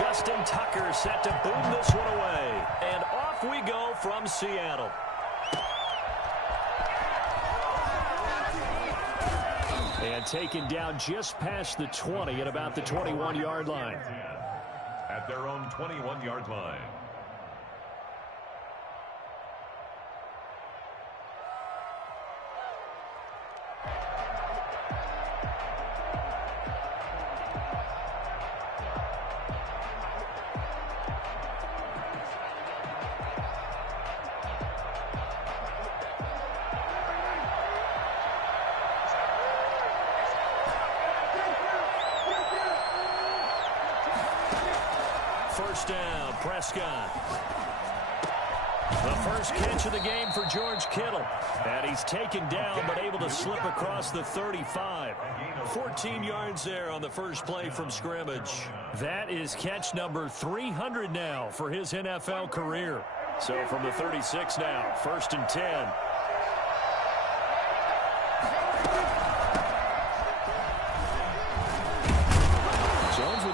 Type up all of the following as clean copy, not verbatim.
Justin Tucker set to boom this one away. And off we go from Seattle. And taken down just past the 20 at about the 21-yard line. At their own 21-yard line. First down, Prescott. The first catch of the game for George Kittle. And he's taken down but able to slip across the 35. 14 yards there on the first play from scrimmage. That is catch number 300 now for his NFL career. So from the 36 now, 1st and 10.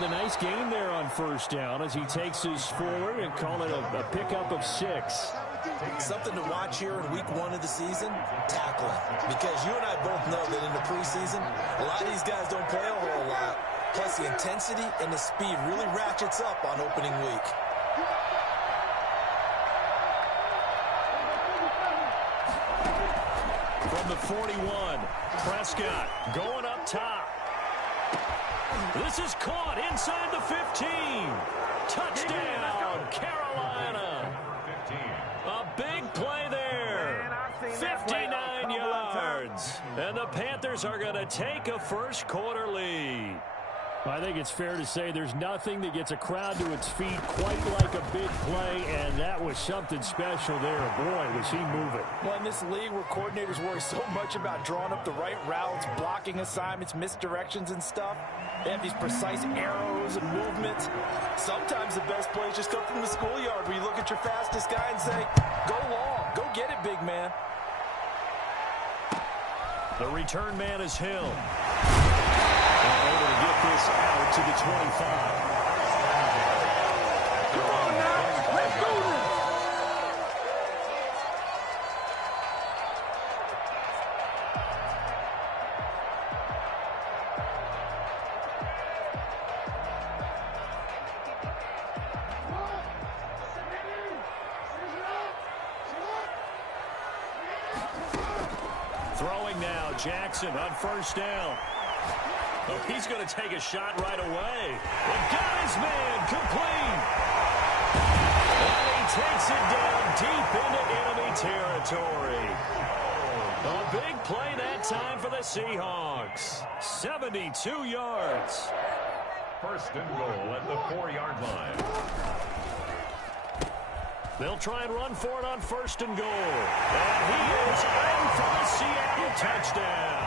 Nice gain there on first down as he takes his forward and call it a pickup of 6. Something to watch here in week 1 of the season, tackling. Because you and I both know that in the preseason, a lot of these guys don't play a whole lot. Plus the intensity and the speed really ratchets up on opening week. From the 41, Prescott going up top. This is caught inside the 15. Touchdown, Carolina. A big play there. 59 yards. And the Panthers are going to take a first quarter lead. I think it's fair to say there's nothing that gets a crowd to its feet quite like a big play, and that was something special there. Boy, was he moving. Well, in this league where coordinators worry so much about drawing up the right routes, blocking assignments, misdirections and stuff, they have these precise arrows and movements. Sometimes the best plays just come from the schoolyard where you look at your fastest guy and say, go long, go get it, big man. The return man is Hill. And able to get this out to the 25. Come on now, let's do this. Throwing now, Jackson on first down. Oh, he's going to take a shot right away. And got his man complete. And he takes it down deep into enemy territory. A big play that time for the Seahawks. 72 yards. 1st and goal at the 4-yard line. They'll try and run for it on 1st and goal. And he is in for a Seattle touchdown.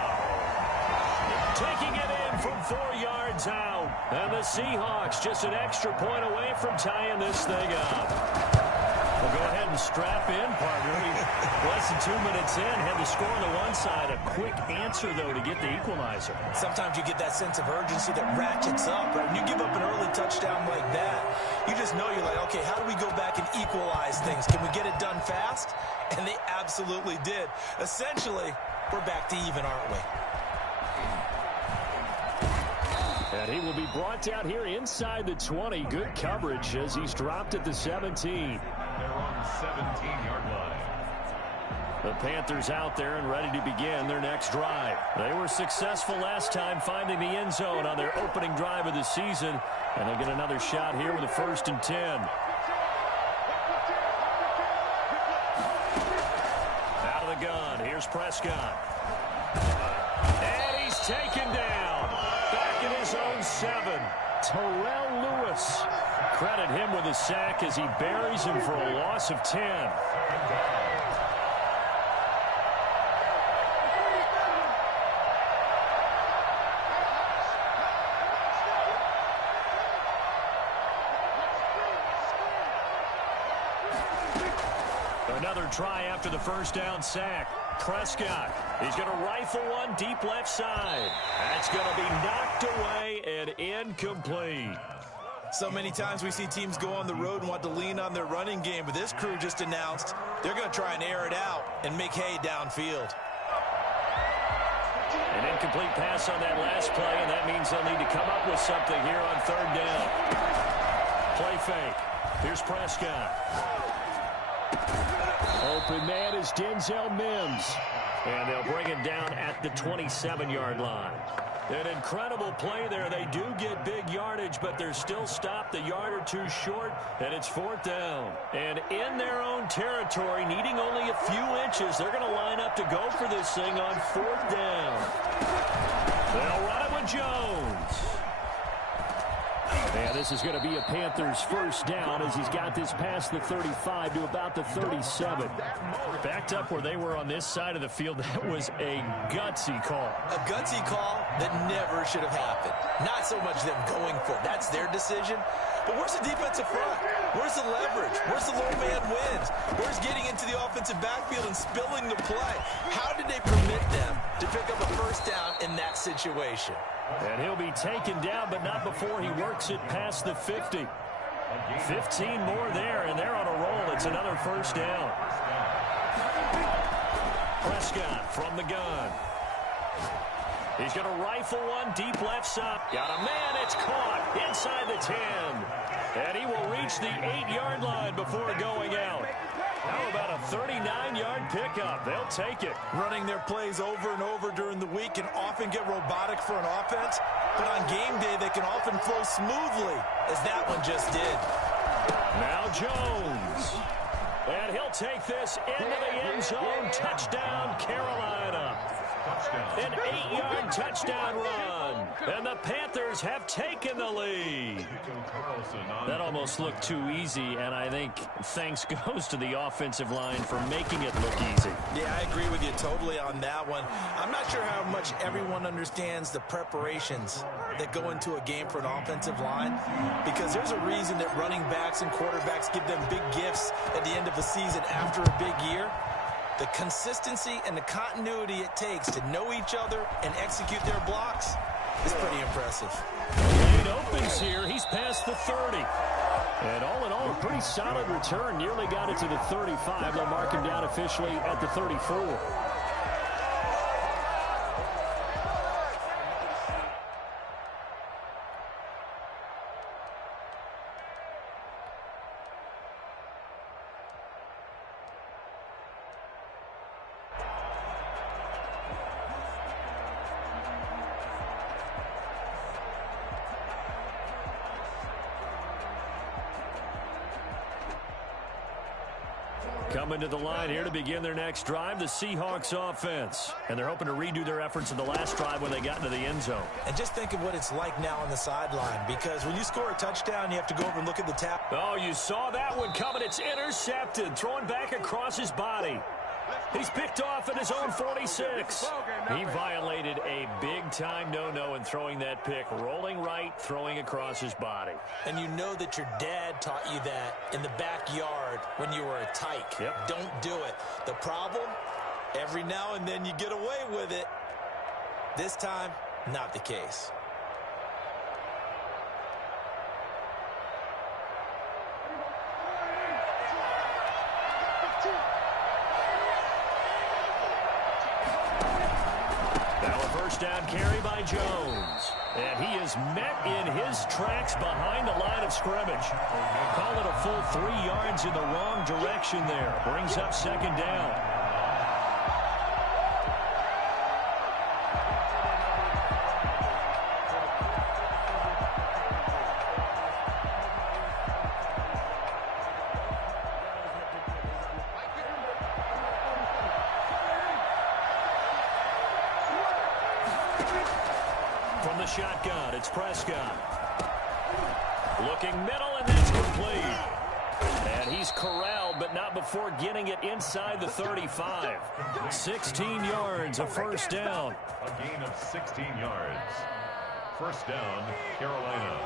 Taking it in from 4 yards out. And the Seahawks just an extra point away from tying this thing up. Well, go ahead and strap in, partner. Less than 2 minutes in, had the score on the one side. A quick answer, though, to get the equalizer. Sometimes you get that sense of urgency that ratchets up, right? When you give up an early touchdown like that, you just know you're like, okay, how do we go back and equalize things? Can we get it done fast? And they absolutely did. Essentially, we're back to even, aren't we? And he will be brought down here inside the 20. Good coverage as he's dropped at the 17. They're on the 17-yard line. The Panthers out there and ready to begin their next drive. They were successful last time finding the end zone on their opening drive of the season. And they'll get another shot here with a 1st and 10. Out of the gun, here's Prescott. And he's taken down. Back in his own 7. Terrell Lewis. Credit him with a sack as he buries him for a loss of 10. Another try after the first down sack. Prescott, he's going to rifle one deep left side. That's going to be knocked away and incomplete. So many times we see teams go on the road and want to lean on their running game, but this crew just announced they're going to try and air it out and make hay downfield. An incomplete pass on that last play, and that means they'll need to come up with something here on third down. Play fake. Here's Prescott. Open man is Denzel Mims. And they'll bring him down at the 27-yard line. An incredible play there. They do get big yardage, but they're still stopped a yard or two short, and it's fourth down. And in their own territory, needing only a few inches, they're going to line up to go for this thing on fourth down. They'll run it with Jones. And this is going to be a Panthers first down as he's got this past the 35 to about the 37. Backed up where they were on this side of the field. That was a gutsy call. A gutsy call that never should have happened. Not so much them going for it. That's their decision. But where's the defensive front? Where's the leverage? Where's the low man wins? Where's getting into the offensive backfield and spilling the play? How did they permit them to pick up a first down in that situation? And he'll be taken down, but not before he works it past the 50. 15 more there, and they're on a roll. It's another first down. Prescott from the gun. He's going to rifle one deep left side. Got a man. It's caught inside the 10. And he will reach the 8-yard line before going out. How about a 39-yard pickup? They'll take it. Running their plays over and over during the week can often get robotic for an offense, but on game day they can often flow smoothly, as that one just did. Now Jones. And he'll take this into the end zone. Touchdown, Carolina. An 8-yard touchdown run. And the Panthers have taken the lead. That almost looked too easy, and I think thanks goes to the offensive line for making it look easy. Yeah, I agree with you totally on that one. I'm not sure how much everyone understands the preparations that go into a game for an offensive line, because there's a reason that running backs and quarterbacks give them big gifts at the end of the season after a big year. The consistency and the continuity it takes to know each other and execute their blocks is pretty impressive. It opens here. He's past the 30. And all in all, a pretty solid return. Nearly got it to the 35. They'll mark him down officially at the 34. Coming to the line here to begin their next drive, the Seahawks offense. And they're hoping to redo their efforts in the last drive when they got into the end zone. And just think of what it's like now on the sideline, because when you score a touchdown, you have to go over and look at the tap. Oh, you saw that one coming. It's intercepted, thrown back across his body. He's picked off at his own 46. He violated a big-time no-no in throwing that pick. Rolling right, throwing across his body. And you know that your dad taught you that in the backyard when you were a tyke. Yep. Don't do it. The problem, every now and then you get away with it. This time, not the case. Down carry by Jones. And he is met in his tracks behind the line of scrimmage. Call it a full 3 yards in the wrong direction there. Brings up second down. From the shotgun, it's Prescott. Looking middle, and that's complete. And he's corralled, but not before getting it inside the 35. 16 yards, a first down. A gain of 16 yards. First down, Carolina.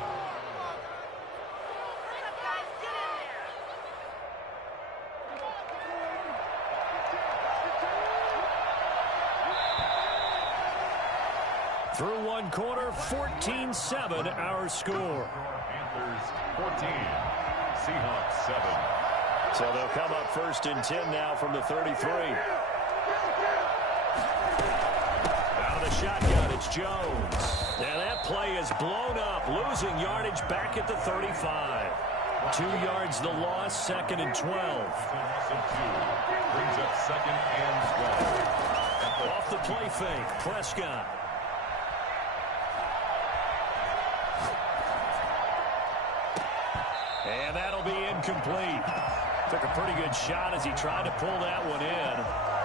Through one quarter, 14-7 our score. Panthers 14, Seahawks 7. So they'll come up 1st and 10 now from the 33. Out of the shotgun, it's Jones. And that play is blown up, losing yardage back at the 35. 2 yards the loss, 2nd and 12. Loss of 2 brings up 2nd and 12. Off the play fake, Prescott. And that'll be incomplete. Took a pretty good shot as he tried to pull that one in.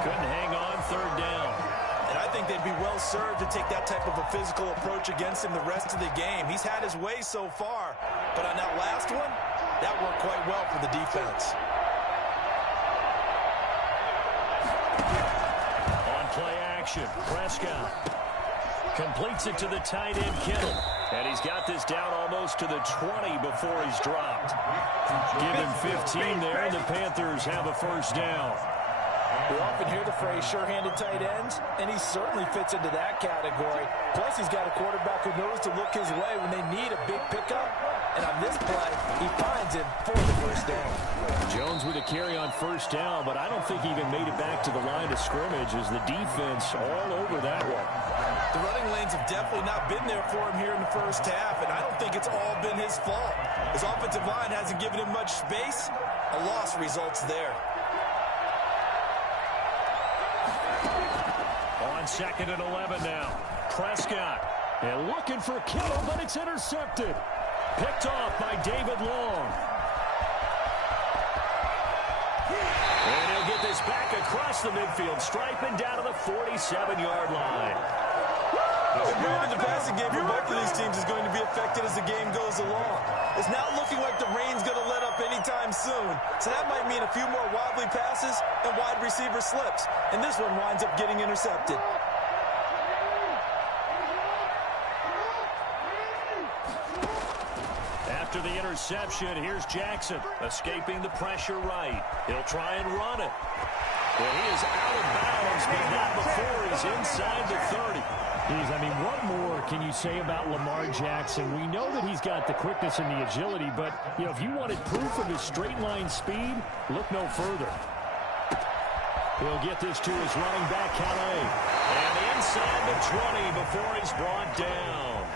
Couldn't hang on, 3rd down. And I think they'd be well served to take that type of a physical approach against him the rest of the game. He's had his way so far, but on that last one, that worked quite well for the defense. On play action, Prescott completes it to the tight end, Kittle. And he's got this down almost to the 20 before he's dropped. Give him 15 there, and the Panthers have a 1st down. We often hear the phrase sure-handed tight ends, and he certainly fits into that category. Plus, he's got a quarterback who knows to look his way when they need a big pickup. And on this play, he finds him for the 1st down. Jones with a carry on 1st down, but I don't think he even made it back to the line of scrimmage as the defense all over that one. The running lanes have definitely not been there for him here in the 1st half, and I don't think it's all been his fault. His offensive line hasn't given him much space. A loss results there. On 2nd and 11 now. Prescott. And looking for Kittle, but it's intercepted. Picked off by David Long. And he'll get this back across the midfield stripe and down to the 47-yard line. Moving the passing game for both of these teams is going to be affected as the game goes along. It's not looking like the rain's going to let up anytime soon, so that might mean a few more wobbly passes and wide receiver slips, and this one winds up getting intercepted. After the interception, here's Jackson, escaping the pressure right. He'll try and run it. Well, he is out of bounds, but not before he's inside the 30. I mean, what more can you say about Lamar Jackson? We know that he's got the quickness and the agility, but, you know, if you wanted proof of his straight-line speed, look no further. He'll get this to his running back, Calais. And inside the 20 before he's brought down.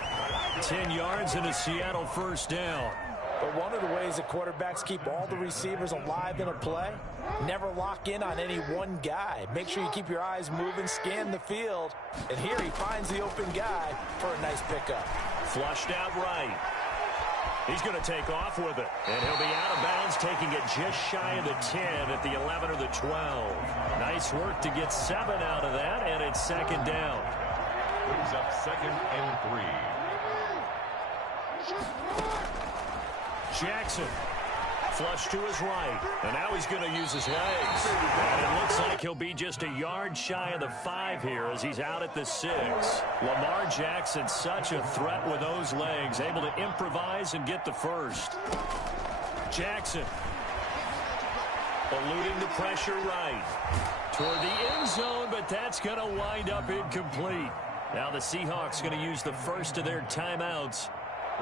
10 yards and a Seattle 1st down. But one of the ways that quarterbacks keep all the receivers alive in a play, never lock in on any one guy. Make sure you keep your eyes moving, scan the field. And here he finds the open guy for a nice pickup. Flushed out right. He's going to take off with it. And he'll be out of bounds, taking it just shy of the 10 at the 11 or the 12. Nice work to get 7 out of that, and it's 2nd down. Brings up 2nd and 3. Jackson, flush to his right, and now he's going to use his legs. And it looks like he'll be just a yard shy of the 5 here as he's out at the 6. Lamar Jackson, such a threat with those legs, able to improvise and get the 1st. Jackson, eluding the pressure right. Toward the end zone, but that's going to wind up incomplete. Now the Seahawks going to use the 1st of their timeouts.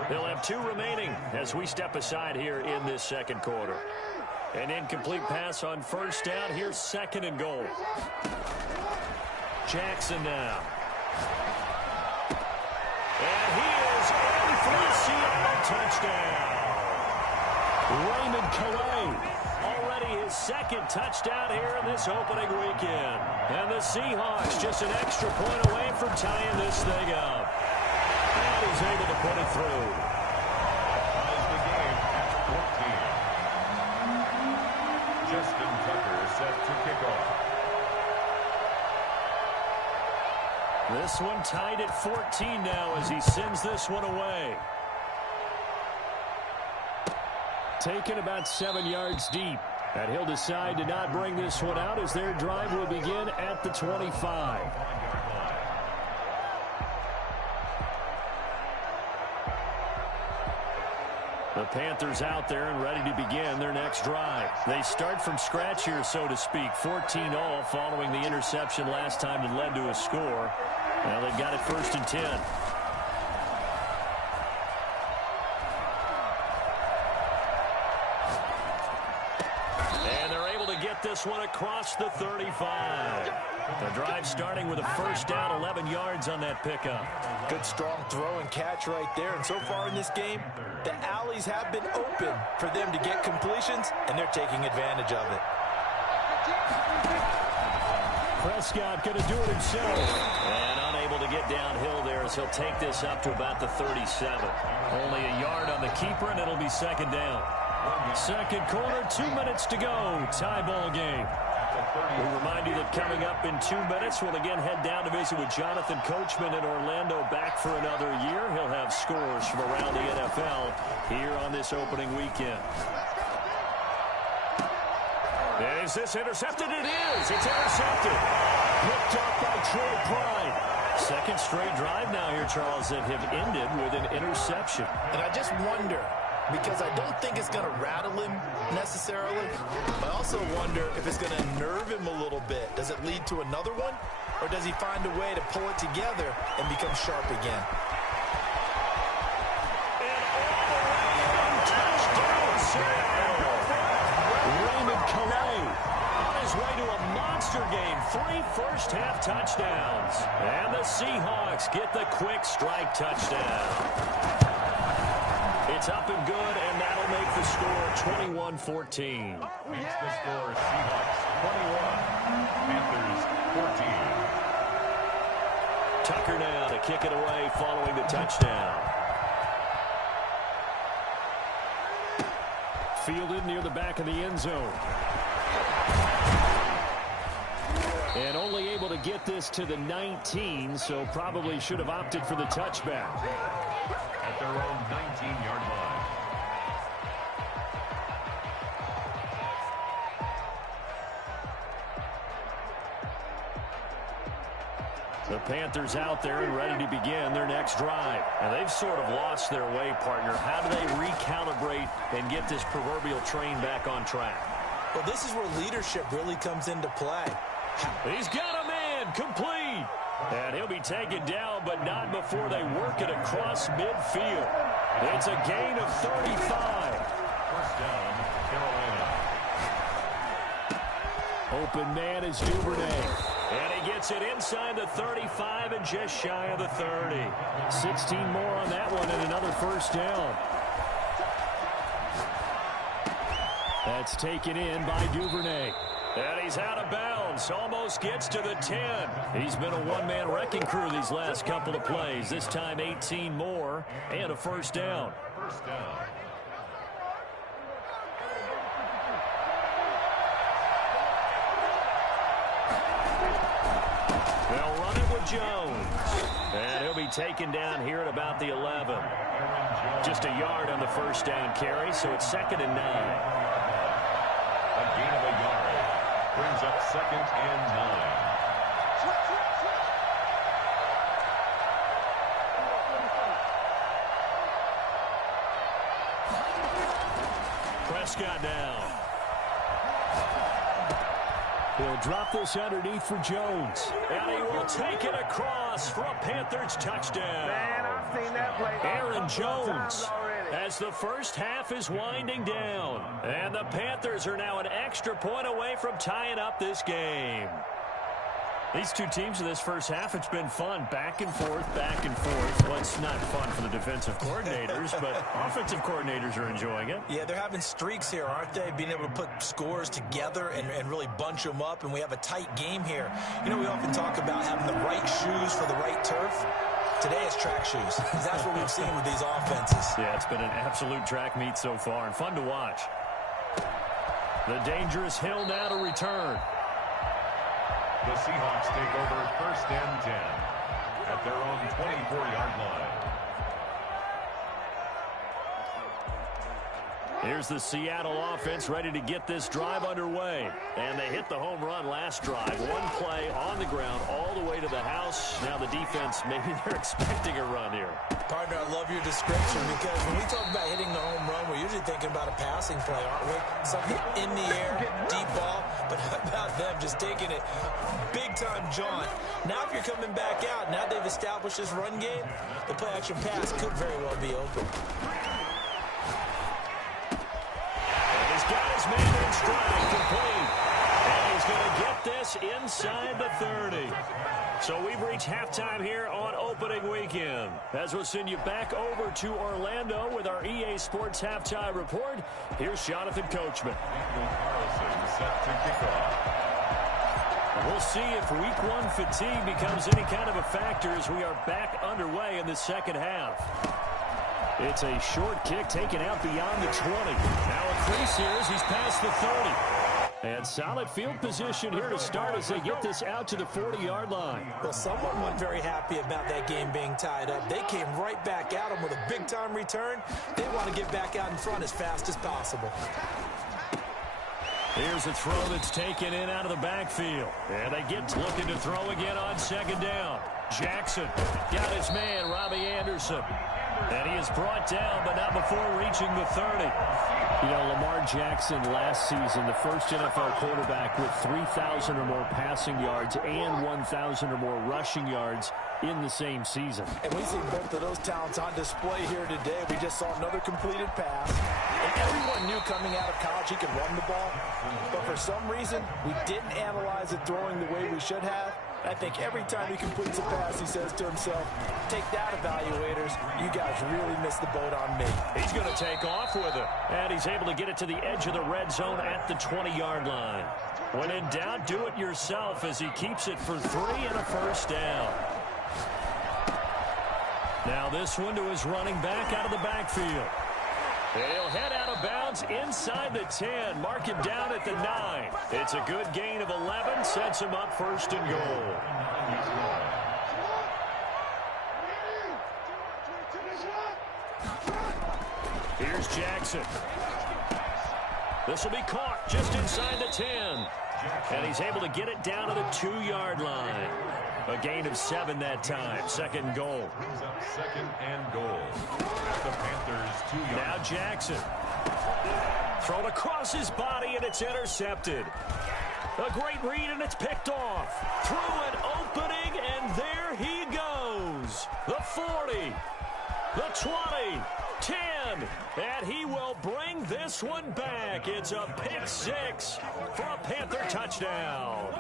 They'll have 2 remaining as we step aside here in this 2nd quarter. An incomplete pass on 1st down. Here's 2nd and goal. Jackson now. And he is in for the Seattle touchdown. Raymond Calais, already his 2nd touchdown here in this opening weekend. And the Seahawks just an extra point away from tying this thing up. And he's able to put it through. Ties the game at 14. Justin Tucker set to kick off. This one tied at 14 now as he sends this one away. Taken about 7 yards deep. And he'll decide to not bring this one out as their drive will begin at the 25. The Panthers out there and ready to begin their next drive. They start from scratch here, so to speak. 14-all following the interception last time that led to a score. Now they've got it 1st and 10. this one across the 35. The drive starting with a first down, 11 yards on that pickup. Good strong throw and catch right there. And so far in this game, the alleys have been open for them to get completions, and they're taking advantage of it. Prescott going to do it himself. And unable to get downhill there as he'll take this up to about the 37. Only a yard on the keeper, and it'll be second down. Second quarter, 2 minutes to go. Tie ball game. We remind you that coming up in 2 minutes, we'll again head down to visit with Jonathan Coachman in Orlando, back for another year. He'll have scores from around the NFL here on this opening weekend. Is this intercepted? It is. It's intercepted. Picked up by Troy Pride. Second straight drive now here, Charles, that have ended with an interception. And I just wonder, because I don't think it's going to rattle him necessarily. I also wonder if it's going to nerve him a little bit. Does it lead to another one? Or does he find a way to pull it together and become sharp again? And all the way in, touchdown, Seattle. Raymond Calais on his way to a monster game. 3 first-half touchdowns. And the Seahawks get the quick strike touchdown. It's up and good, and that'll make the score 21-14. Makes the score Seahawks 21, Panthers 14. Tucker now to kick it away following the touchdown. Fielded near the back of the end zone. And only able to get this to the 19, so probably should have opted for the touchback. At their own 19-yard line. The Panthers out there and ready to begin their next drive. And they've sort of lost their way, partner. How do they recalibrate and get this proverbial train back on track? Well, this is where leadership really comes into play. He's got a man, complete. And he'll be taken down, but not before they work it across midfield. It's a gain of 35. First down, Carolina. Open man is Duvernay. And he gets it inside the 35 and just shy of the 30. 16 more on that one and another first down. That's taken in by Duvernay. And he's out of bounds. Almost gets to the 10. He's been a one-man wrecking crew these last couple of plays. This time 18 more and a first down. First down. They'll run it with Jones. And he'll be taken down here at about the 11. Just a yard on the first down carry, so it's 2nd and 9. A gain of a yard. Brings up 2nd and 9. Prescott now. He'll drop this underneath for Jones. And he will take it across for a Panthers touchdown. Man, I've seen that play. Aaron Jones as the first half is winding down. And the Panthers are now an extra point away from tying up this game. These two teams in this first half, it's been fun. Back and forth, back and forth. Well, it's not fun for the defensive coordinators, but offensive coordinators are enjoying it. Yeah, they're having streaks here, aren't they? Being able to put scores together and really bunch them up, and we have a tight game here. You know, we often talk about having the right shoes for the right turf. Today it's track shoes. That's what we've seen with these offenses. Yeah, it's been an absolute track meet so far, and fun to watch. The dangerous Hill now to return. The Seahawks take over 1st and 10 at their own 24-yard line. Here's the Seattle offense ready to get this drive underway. And they hit the home run last drive. One play on the ground all the way to the house. Now the defense, maybe they're expecting a run here. Partner, I love your description because when we talk about hitting the home run, we're usually thinking about a passing play, aren't we? Something in the air, deep ball. But how about them just taking it big-time jaunt? Now if you're coming back out, now they've established this run game, the play-action pass could very well be open. Got his man in stride, complete. this inside the 30. So we've reached halftime here on opening weekend. As we'll send you back over to Orlando with our EA Sports Halftime Report, here's Jonathan Coachman. Set to kick off. We'll see if week one fatigue becomes any kind of a factor as we are back underway in the second half. It's a short kick taken out beyond the 20. Now a crease here as he's past the 30. And solid field position here to start as they get this out to the 40-yard line. Well, someone wasn't very happy about that game being tied up. They came right back at him with a big-time return. They want to get back out in front as fast as possible. Here's a throw that's taken in out of the backfield. And they get looking to throw again on second down. Jackson got his man, Robbie Anderson. And he is brought down, but not before reaching the 30. You know, Lamar Jackson last season, the first NFL quarterback with 3,000 or more passing yards and 1,000 or more rushing yards in the same season. And we see both of those talents on display here today. We just saw another completed pass. And everyone knew coming out of college he could run the ball. But for some reason, we didn't analyze it throwing the way we should have. I think every time he completes a pass, he says to himself, take that, evaluators. You guys really missed the boat on me. He's going to take off with it. And he's able to get it to the edge of the red zone at the 20-yard line. When in doubt, do it yourself as he keeps it for 3 and a first down. Now this one to his running back out of the backfield. And he'll head out of bounds inside the 10. Mark him down at the 9. It's a good gain of 11. Sets him up first and goal. Here's Jackson. This will be caught just inside the 10. And he's able to get it down to the 2-yard line. A gain of 7 that time. Second and goal. Brings up second and goal. The Panthers 2 yards. Now Jackson. Thrown across his body, and it's intercepted. A great read, and it's picked off. Through an opening, and there he goes. The 40, the 20, 10, and he will bring this one back. It's a pick 6 for a Panther touchdown.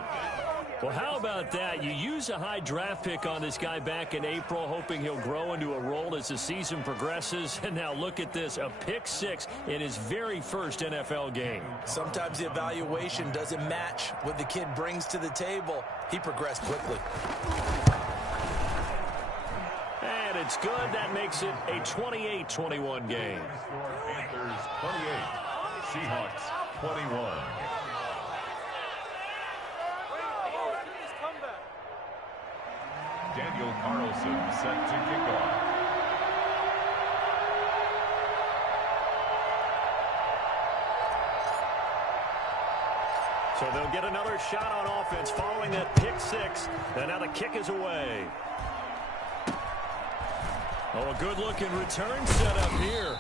Well, how about that? You use a high draft pick on this guy back in April, hoping he'll grow into a role as the season progresses. And now look at this, a pick 6 in his very first NFL game. Sometimes the evaluation doesn't match what the kid brings to the table. He progressed quickly. And it's good. That makes it a 28-21 game. Panthers 28, Seahawks 21. Daniel Carlson set to kick off. So they'll get another shot on offense following that pick 6. And now the kick is away. Oh, a good-looking return set up here.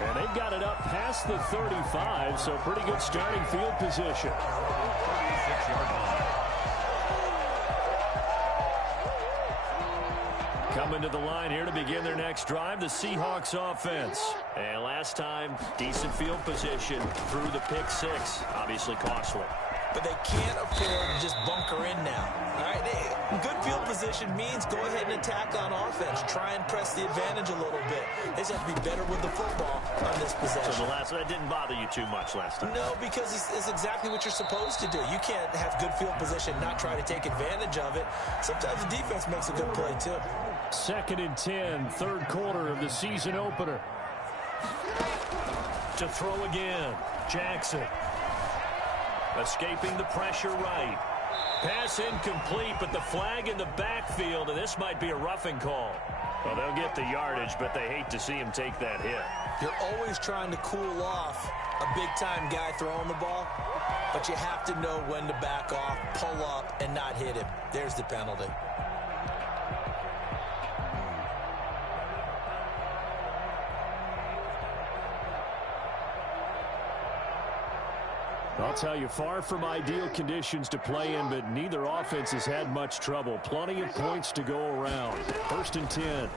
And they've got it up past the 35, so pretty good starting field position. 36-yard line. Coming to the line here to begin their next drive, the Seahawks offense. And last time, decent field position through the pick 6. Obviously costly. But they can't afford to just bunker in now. All right, good field position means go ahead and attack on offense. Try and press the advantage a little bit. They just have to be better with the football on this possession. So that didn't bother you too much last time? No, because it's exactly what you're supposed to do. You can't have good field position, not try to take advantage of it. Sometimes the defense makes a good play, too. 2nd and 10, third quarter of the season opener. To throw again, Jackson. Escaping the pressure right. Pass incomplete, but the flag in the backfield, and this might be a roughing call. Well, they'll get the yardage, but they hate to see him take that hit. You're always trying to cool off a big-time guy throwing the ball, but you have to know when to back off, pull up, and not hit him. There's the penalty. I'll tell you, far from ideal conditions to play in, but neither offense has had much trouble. Plenty of points to go around. 1st and 10.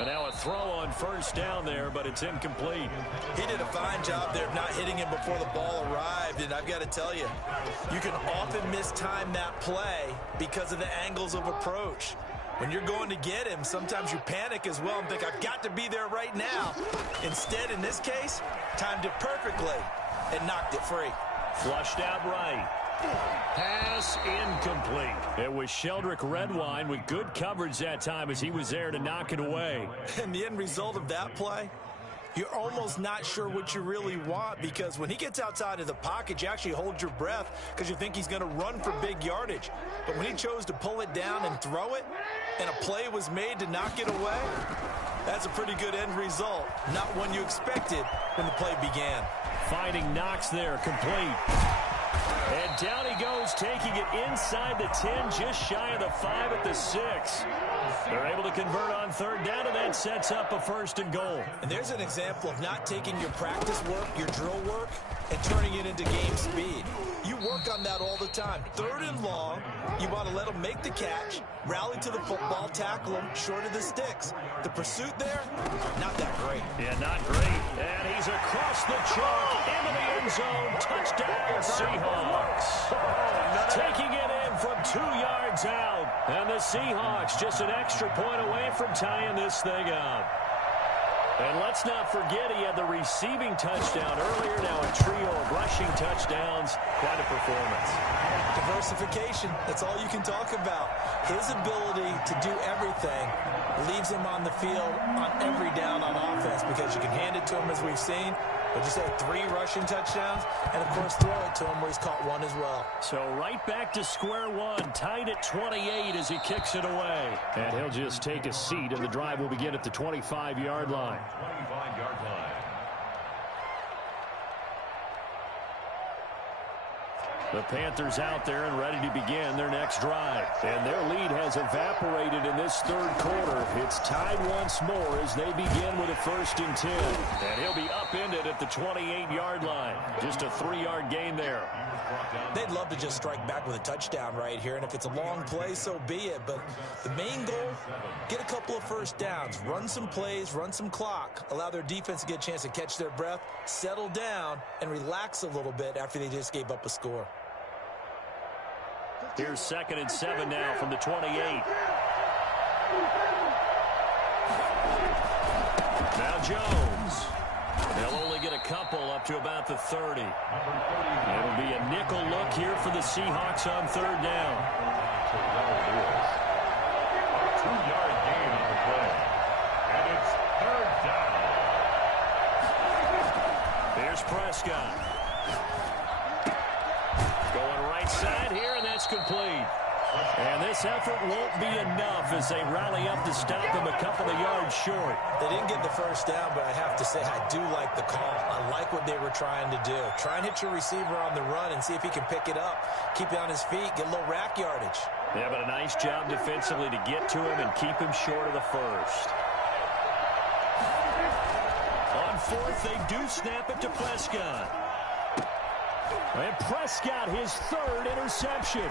And now a throw on first down there, but it's incomplete. He did a fine job there of not hitting him before the ball arrived, and I've got to tell you, you can often mistime that play because of the angles of approach. When you're going to get him, sometimes you panic as well and think, I've got to be there right now. Instead, in this case, timed it perfectly and knocked it free. Flushed out right. Pass incomplete. It was Sheldrick Redwine with good coverage that time as he was there to knock it away. And the end result of that play, you're almost not sure what you really want, because when he gets outside of the pocket, you actually hold your breath because you think he's going to run for big yardage. But when he chose to pull it down and throw it, and a play was made to knock it away, that's a pretty good end result. Not one you expected when the play began. Finding Knox there, complete. And down he goes, taking it inside the 10, just shy of the 5 at the 6. They're able to convert on third down, and that sets up a 1st and goal. And there's an example of not taking your practice work, your drill work, and turning it into game speed. You work on that all the time. 3rd and long, you want to let them make the catch, rally to the football, tackle them short of the sticks. The pursuit there, not that great. Yeah, not great. And he's across the chalk into the end zone. Touchdown, Seahawks. Taking it in from 2 yards out. And the Seahawks just an extra point away from tying this thing up. And let's not forget he had the receiving touchdown earlier. Now a trio of rushing touchdowns. Quite a performance. Diversification, that's all you can talk about. His ability to do everything leaves him on the field on every down on offense, because you can hand it to him as we've seen. But you say 3 rushing touchdowns, and of course throw it to him where he's caught 1 as well. So right back to square one, tied at 28 as he kicks it away. And he'll just take a seat, and the drive will begin at the 25-yard line. 25-yard line. The Panthers out there and ready to begin their next drive. And their lead has evaporated in this 3rd quarter. It's tied once more as they begin with a 1st and 10. And he'll be upended at the 28-yard line. Just a 3-yard gain there. They'd love to just strike back with a touchdown right here, and if it's a long play, so be it. But the main goal, get a couple of 1st downs, run some plays, run some clock, allow their defense to get a chance to catch their breath, settle down, and relax a little bit after they just gave up a score. Here's 2nd and 7 now from the 28. Now Jones. They'll only get a couple up to about the 30. It'll be a nickel look here for the Seahawks on 3rd down. 2-yard gain on the play. And it's 3rd down. Here's Prescott. Going right side here, and that's complete. And this effort won't be enough as they rally up to stop him a couple of yards short. They didn't get the 1st down, but I have to say I do like the call. I like what they were trying to do. Try and hit your receiver on the run and see if he can pick it up. Keep it on his feet, get a little rack yardage. Yeah, but a nice job defensively to get to him and keep him short of the 1st. On 4th, they do snap it to Prescott. And Prescott, his 3rd interception.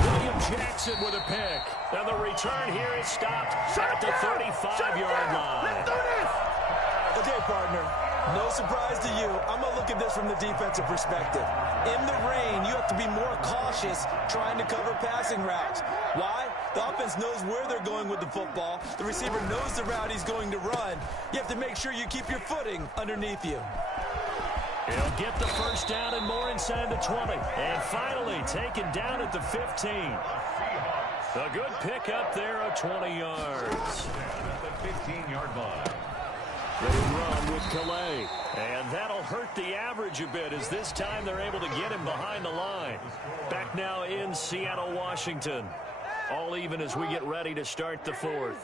William Jackson with a pick. And the return here is stopped at the 35-yard line. Let's do this! Okay, partner, no surprise to you. I'm going to look at this from the defensive perspective. In the rain, you have to be more cautious trying to cover passing routes. Why? The offense knows where they're going with the football. The receiver knows the route he's going to run. You have to make sure you keep your footing underneath you. He'll get the 1st down and more inside the 20. And finally taken down at the 15. A good pickup there of 20 yards. At the 15-yard line. They run with Calais. And that'll hurt the average a bit as this time they're able to get him behind the line. Back now in Seattle, Washington. All even as we get ready to start the 4th.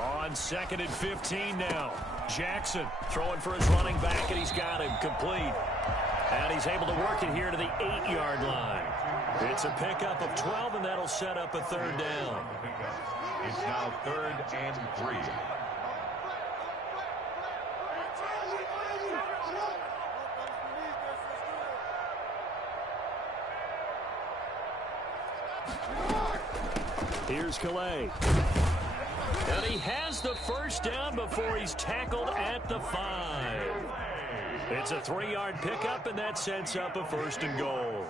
On 2nd and 15 now. Jackson throwing for his running back, and he's got him complete. And he's able to work it here to the 8-yard line. It's a pickup of 12, and that'll set up a 3rd down. It's now 3rd and 3. Here's Calais. And he has the first down before he's tackled at the 5. It's a 3-yard pickup, and that sets up a first and goal.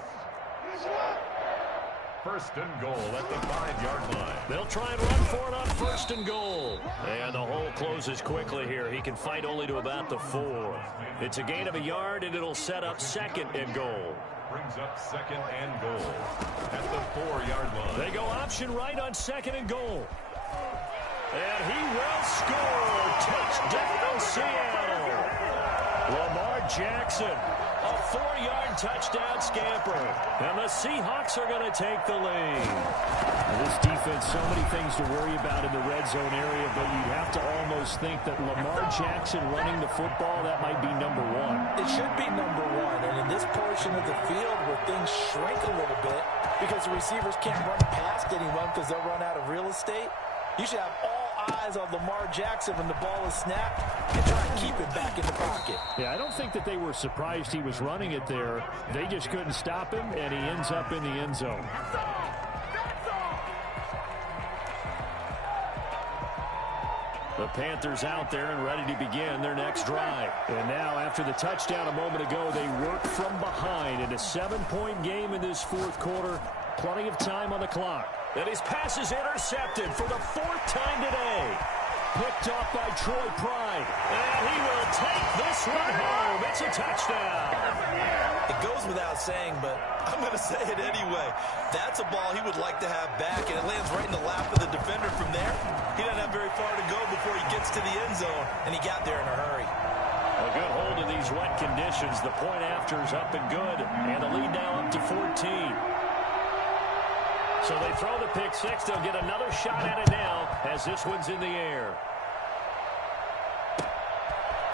First and goal at the 5-yard line. They'll try and run for it on first and goal. And the hole closes quickly here. He can fight only to about the 4. It's a gain of a yard, and it'll set up second and goal. Brings up second and goal at the 4-yard line. They go option right on second and goal. And he will score. Touchdown, Seattle. Lamar Jackson, a 4-yard touchdown scamper. And the Seahawks are going to take the lead. This defense, so many things to worry about in the red zone area, but you'd have to almost think that Lamar Jackson running the football, that might be number 1. It should be number 1. And in this portion of the field where things shrink a little bit because the receivers can't run past anyone because they'll run out of real estate, you should have all eyes on Lamar Jackson when the ball is snapped and try and keep it back in the pocket. Yeah, I don't think that they were surprised he was running it there. They just couldn't stop him, and he ends up in the end zone. The Panthers out there and ready to begin their next drive. And now, after the touchdown a moment ago, they work from behind in a 7-point game in this fourth quarter. Plenty of time on the clock. And his pass is intercepted for the 4th time today. Picked off by Troy Pride. And he will take this one home. It's a touchdown. It goes without saying, but I'm going to say it anyway. That's a ball he would like to have back, and it lands right in the lap of the defender from there. He doesn't have very far to go before he gets to the end zone, and he got there in a hurry. A good hold in these wet conditions. The point after is up and good, and the lead now up to 14. So they throw the pick 6. They'll get another shot at it now as this one's in the air.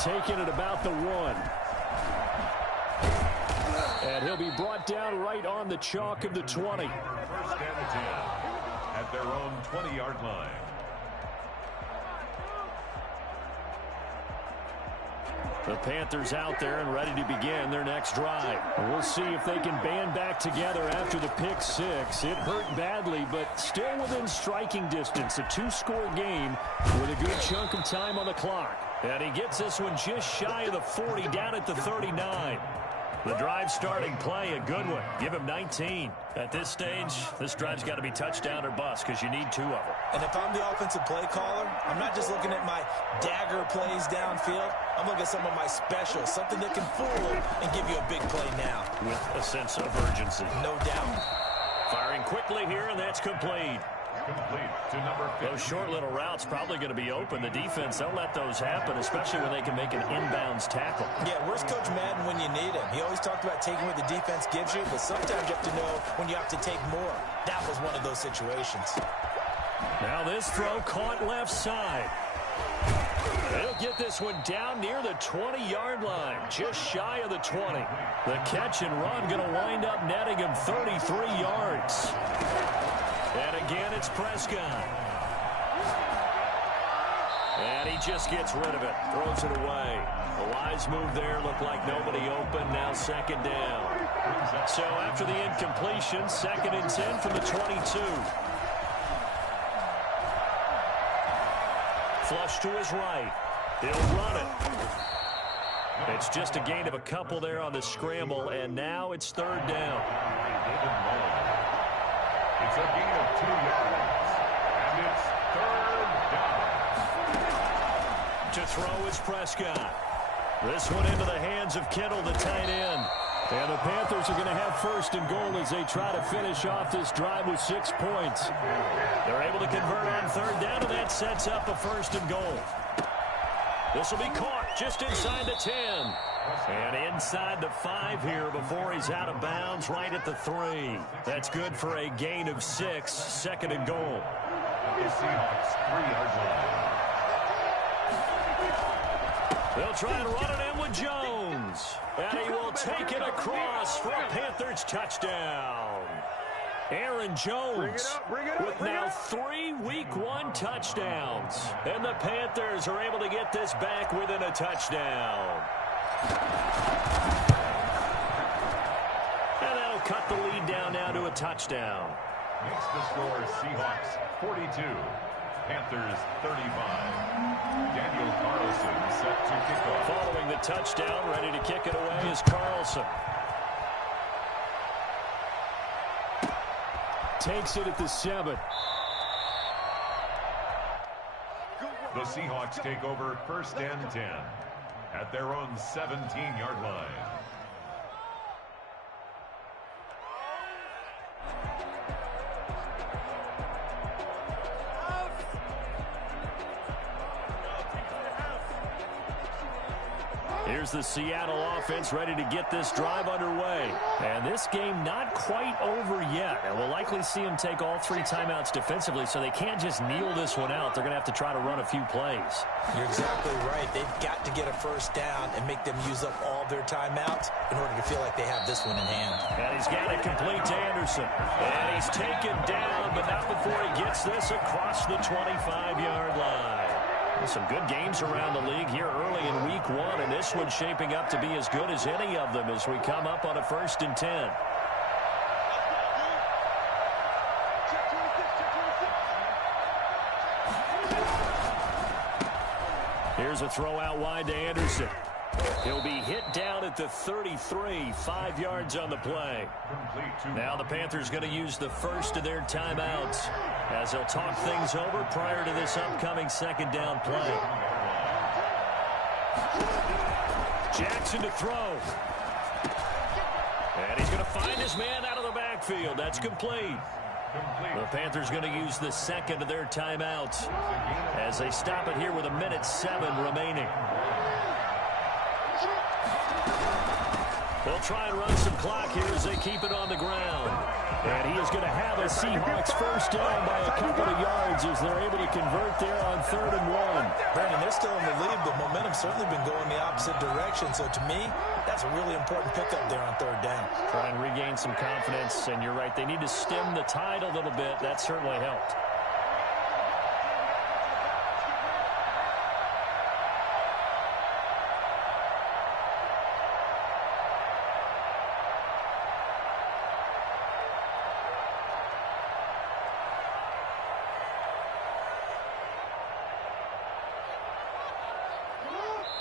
Taking it about the 1. And he'll be brought down right on the chalk of the 20. First and 10 at their own 20-yard line. The Panthers out there and ready to begin their next drive. We'll see if they can band back together after the pick 6. It hurt badly, but still within striking distance. A 2-score game with a good chunk of time on the clock. And he gets this one just shy of the 40, down at the 39. The drive starting play, a good one. Give him 19. At this stage, this drive's got to be touchdown or bust because you need 2 of them. And if I'm the offensive play caller, I'm not just looking at my dagger plays downfield. I'm looking at some of my specials, something that can fool and give you a big play now. With a sense of urgency. No doubt. Firing quickly here, and that's complete. Complete to number 50. Those short little routes probably going to be open. The defense, they'll let those happen, especially when they can make an inbounds tackle. Yeah, where's Coach Madden when you need him? He always talked about taking what the defense gives you, but sometimes you have to know when you have to take more. That was one of those situations. Now this throw caught left side. They'll get this one down near the 20-yard line, just shy of the 20. The catch and run going to wind up netting him 33 yards. And again, it's Prescott. And he just gets rid of it, throws it away. A wise move there, looked like nobody open, now second down. So after the incompletion, 2nd and 10 from the 22. Flush to his right. He'll run it. It's just a gain of a couple there on the scramble, and now it's 3rd down. It's a gain of 2 yards, and it's 3rd down. To throw is Prescott. This one into the hands of Kittle, the tight end. And the Panthers are going to have 1st and goal as they try to finish off this drive with 6 points. They're able to convert on 3rd down, and that sets up a 1st and goal. This will be caught just inside the 10. And inside the 5 here before he's out of bounds, right at the 3. That's good for a gain of 6, 2nd and goal. The Seahawks 3-yard line. They'll try and run it in with Jones. And he will take it across for a Panthers touchdown. Aaron Jones with now 3 Week 1 touchdowns. And the Panthers are able to get this back within a touchdown. And that'll cut the lead down now to a touchdown. Makes the score Seahawks 42, Panthers 35. Daniel Carlson set to kick off. Following the touchdown, ready to kick it away is Carlson. Takes it at the 7. The Seahawks take over 1st and 10 at their own 17-yard line. Here's the Seattle offense ready to get this drive underway. And this game not quite over yet. And we'll likely see them take all 3 timeouts defensively, so they can't just kneel this one out. They're going to have to try to run a few plays. You're exactly right. They've got to get a first down and make them use up all their timeouts in order to feel like they have this one in hand. And he's got it complete to Anderson. And he's taken down, but not before he gets this across the 25-yard line. Some good games around the league here early in week 1, and this one's shaping up to be as good as any of them as we come up on a 1st and 10. Here's a throw out wide to Anderson. He'll be hit down at the 33, 5 yards on the play. Now the Panthers going to use the first of their timeouts as they'll talk things over prior to this upcoming 2nd down play. Jackson to throw. And he's going to find his man out of the backfield. That's complete. The Panthers going to use the 2nd of their timeouts as they stop it here with 1:07 remaining. They'll try and run some clock here as they keep it on the ground. And he is going to have a Seahawks first down by a couple of yards as they're able to convert there on 3rd and 1. Brandon, they're still in the lead, but momentum's certainly been going the opposite direction. So to me, that's a really important pickup there on 3rd down. Try and regain some confidence, and you're right. They need to stem the tide a little bit. That certainly helped.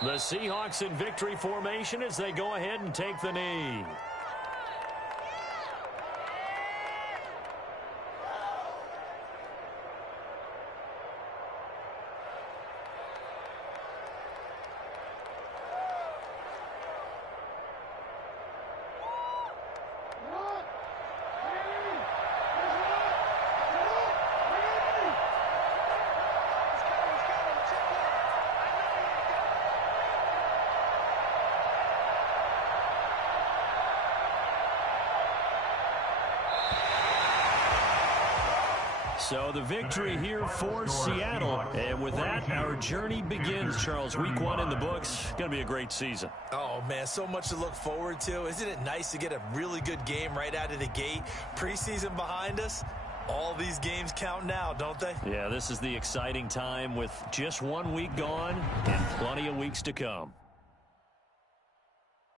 The Seahawks in victory formation as they go ahead and take the knee. So the victory here for Seattle. And with that, our journey begins, Charles. Week 1 in the books. Going to be a great season. Oh, man, so much to look forward to. Isn't it nice to get a really good game right out of the gate? Preseason behind us. All these games count now, don't they? Yeah, this is the exciting time with just 1 week gone and plenty of weeks to come.